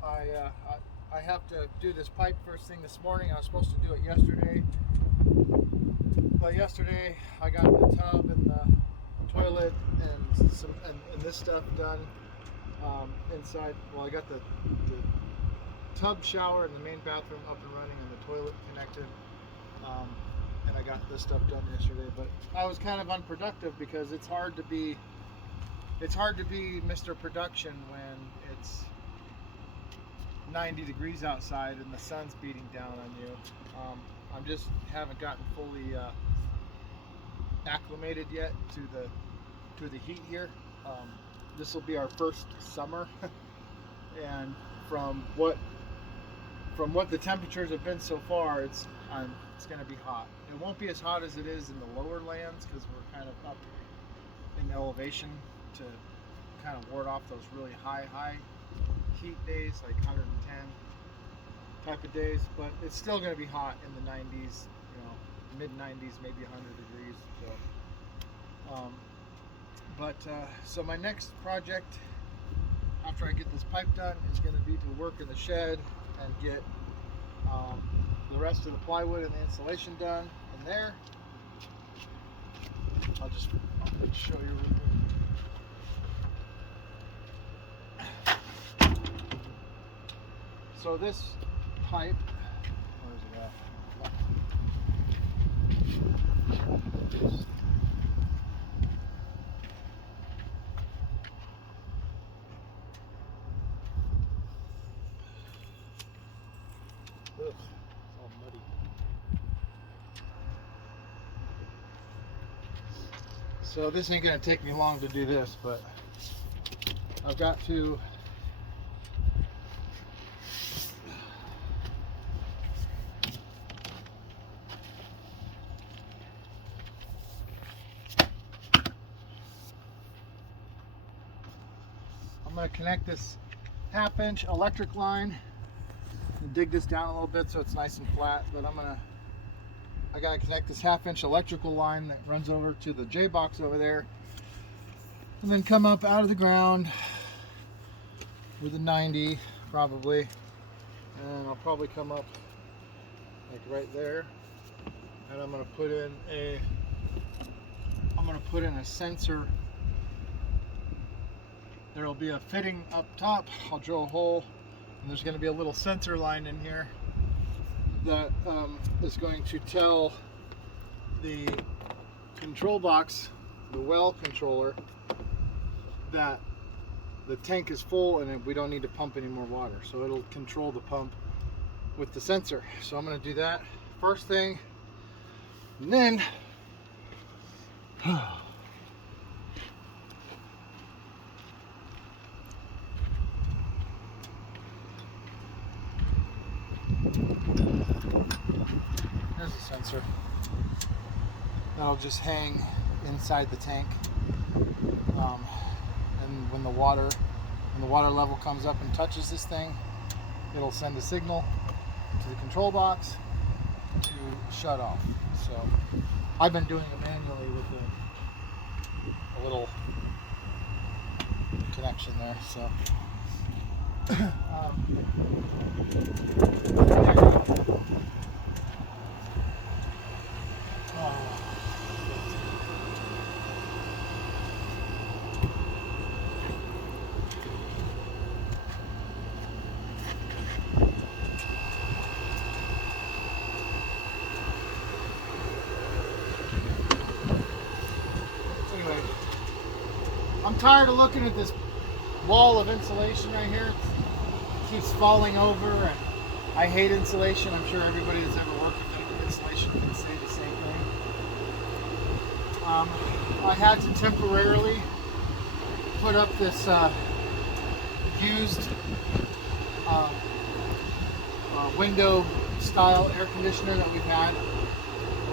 I have to do this pipe first thing this morning. I was supposed to do it yesterday, but yesterday I got the tub and the toilet and this stuff done inside. Well, I got the tub, shower, and the main bathroom up and running, and the toilet connected. And I got this stuff done yesterday, but I was kind of unproductive because it's hard to be Mr. Production when it's 90 degrees outside and the sun's beating down on you. I just haven't gotten fully acclimated yet to the heat here. This will be our first summer, and from what the temperatures have been so far, it's going to be hot. It won't be as hot as it is in the lower lands because we're kind of up in elevation to kind of ward off those really high heat days, like 110 type of days. But it's still going to be hot in the 90s, mid 90s, maybe 100 degrees. So, so my next project after I get this pipe done is going to be to work in the shed and get the rest of the plywood and the insulation done in there. I'll show you real quick. So this pipe, where's it at? Ugh, it's all muddy. So this ain't gonna take me long to do this, but I've got to I'm gonna connect this 1/2-inch electric line and dig this down a little bit so it's nice and flat, but I gotta connect this 1/2-inch electrical line that runs over to the J box over there, and then come up out of the ground with a 90 probably, and I'll probably come up like right there, and I'm gonna put in a sensor. There will be a fitting up top. I'll drill a hole, and there's going to be a little sensor line in here that is going to tell the control box, the well controller, that the tank is full and we don't need to pump any more water. So it'll control the pump with the sensor. So I'm going to do that first thing, and then there's a sensor that'll just hang inside the tank, and when the water level comes up and touches this thing, it'll send a signal to the control box to shut off. So I've been doing it manually with a little connection there. So anyway, I'm tired of looking at this wall of insulation right here. It keeps falling over, and I hate insulation. I'm sure everybody that's ever worked with insulation can say the same thing. I had to temporarily put up this used window style air conditioner that we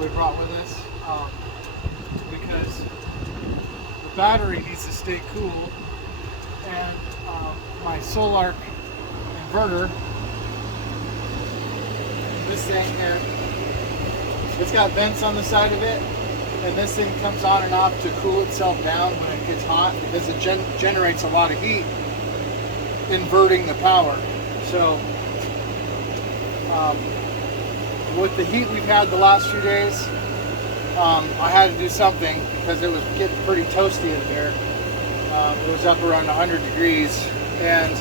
brought with us, because the battery needs to stay cool, and my Solar inverter, this thing here, it's got vents on the side of it, and this thing comes on and off to cool itself down when it gets hot, because it generates a lot of heat, inverting the power. So with the heat we've had the last few days, I had to do something because it was getting pretty toasty in here. It was up around 100 degrees, and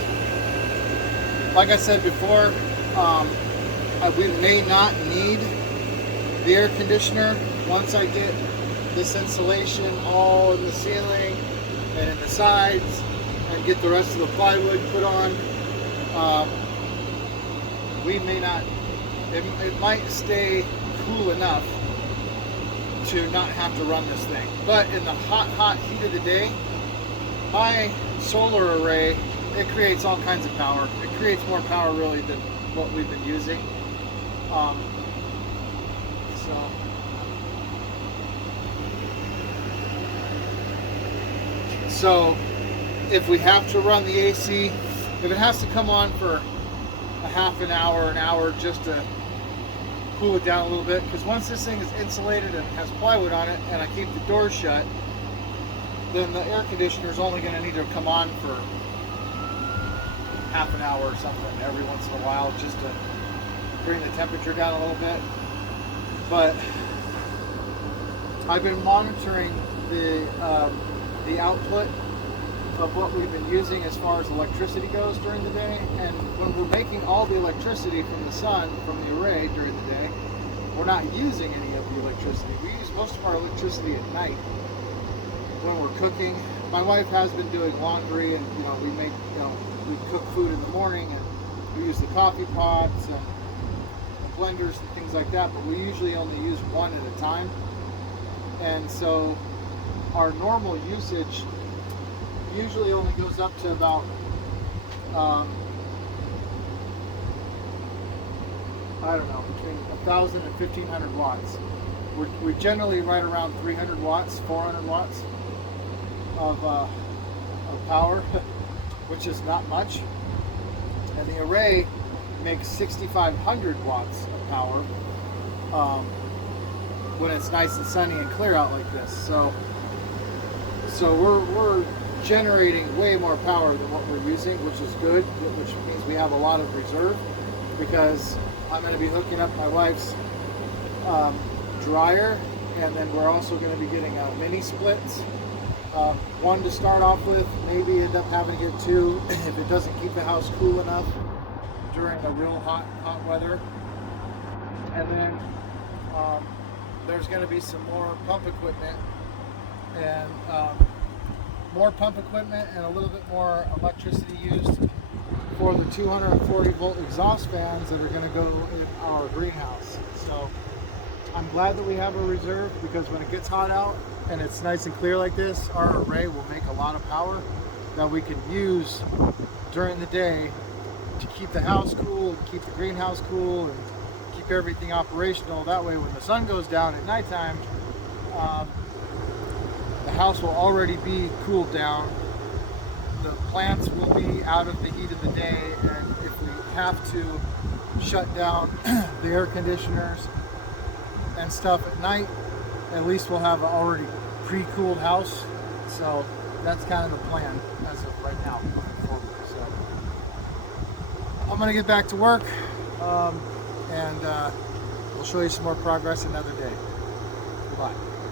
like I said before, we may not need the air conditioner once I get this insulation all in the ceiling and in the sides, and get the rest of the plywood put on. We may not, it might stay cool enough to not have to run this thing. But in the hot heat of the day, my solar array, it creates all kinds of power. It creates more power really than what we've been using. So if we have to run the AC, if it has to come on for a half an hour just to cool it down a little bit, because once this thing is insulated and has plywood on it and I keep the doors shut, then the air conditioner is only going to need to come on for half an hour or something every once in a while, just to bring the temperature down a little bit. But I've been monitoring the output of what we've been using as far as electricity goes during the day, and when we're making all the electricity from the sun, from the array during the day, we're not using any of the electricity. We use most of our electricity at night when we're cooking. My wife has been doing laundry, and we cook food in the morning, and we use the coffee pots and the blenders and things like that, but we usually only use one at a time. And so our normal usage usually only goes up to about between 1,000 and 1,500 watts. We're generally right around 300 watts, 400 watts of power, which is not much. And the array makes 6,500 watts of power when it's nice and sunny and clear out like this. So we're generating way more power than what we're using, which is good, which means we have a lot of reserve, because I'm going to be hooking up my wife's dryer, and then we're also going to be getting mini splits. One to start off with, maybe end up having to get two if it doesn't keep the house cool enough during the real hot weather. And then there's going to be some more pump equipment, and a little bit more electricity used for the 240 volt exhaust fans that are going to go in our greenhouse. So I'm glad that we have a reserve, because when it gets hot out and it's nice and clear like this, our array will make a lot of power that we can use during the day to keep the house cool, keep the greenhouse cool, and keep everything operational. That way when the sun goes down at nighttime, the house will already be cooled down. The plants will be out of the heat of the day, and if we have to shut down the air conditioners and stuff at night, at least we'll have an already pre-cooled house. So that's kind of the plan as of right now moving forward. So I'm gonna get back to work, and we'll show you some more progress another day. Goodbye.